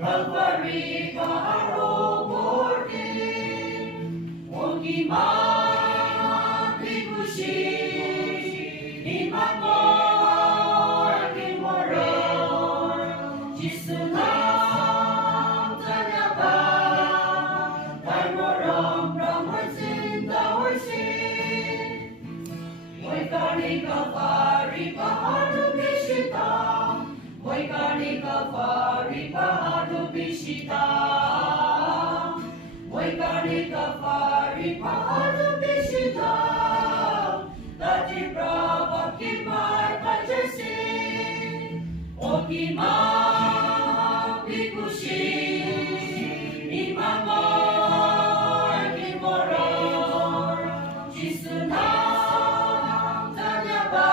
Calvary kaharoborte, Ogimai Bigushi, Imamor Kimoror, Jisulam Tanyaba, Daimorom Brahmosin Dawarsin, Moikari Calvary Pahadu Bishita, Moikari Calvary Pahadu Bishita, Moikari Calvary Pahadu Bishita, Dati Prabha Kimai Pajasi, Okimai Bigushi, Imamor Kimoror, Jisunam Tanyaba,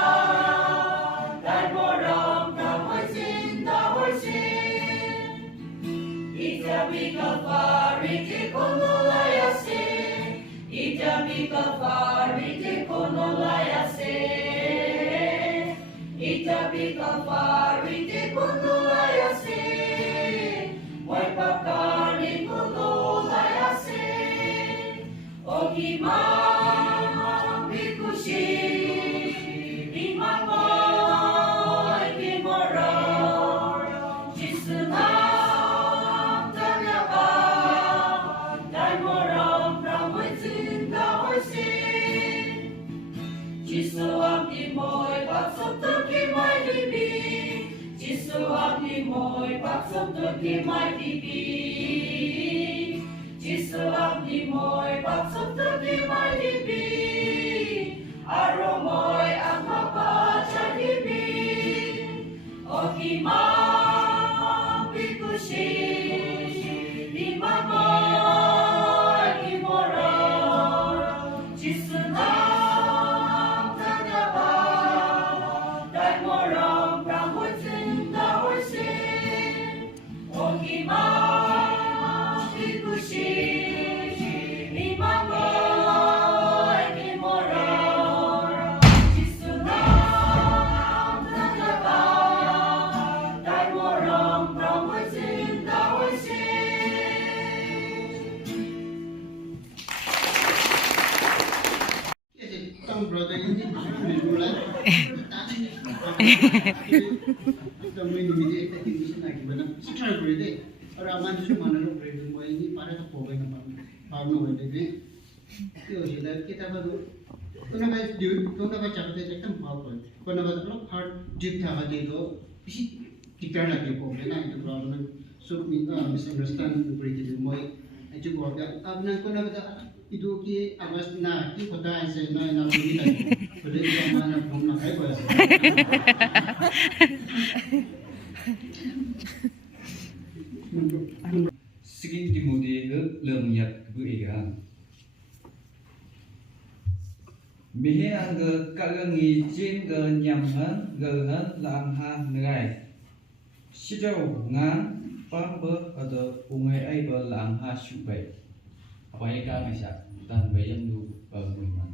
Daimorom Brahmosin Dawarsin, Itabi Calvary Tikonolayase, Itabi Calvary Tikonolayase, Itabi Calvary Tikonolayase, Moy Pakari Konolayase, Ogimai Bigushi, Imamor Kimoror, Jisunam Tanyaba, Daimorom Brahmosin Dawarsin, Jisuam Nimoy Paksubto Kimai Dibi, Jisuam Nimoy Paksubto Kimai Dibi, Jisuam Nimoy Paksubto Kimai Dibi, Aromoy ang mapacha Dibi, Okimai Bigushi, Imamor Kimoror, Jisunam Tanyaba, Daimorom Brahmosin Dawarsin, Okimai Bigushi, Imamor Kimoror, Jisunam Tanyaba, Daimorom Brahmosin Dawarsin. Ang brother ini bulan. Kami ini kita kini sana gimana? Sekarang berada. Orang aman itu mana lo berada? Mau ini para tak boleh nampak. Paham no berada. Itu sudah kita baru. Kenapa cakap kita kan paham. Kenapa tu hard deep thava dia isi tikar lagi boleh na itu problem. So misunderstand berada mau itu gua biar. Ab nanti kenapa itu ki awas na ki kota aja na beli lagi. Boleh itu mana pun nak kayak bahasa. Skin Timothy lợm nhật bưởi gan. Mihe ang kagangi chen nyam han lam ha ngai. Sijau ngan pam ber atau ungai ai ber lam ha shubai. Apa yang kami syak dan bayang du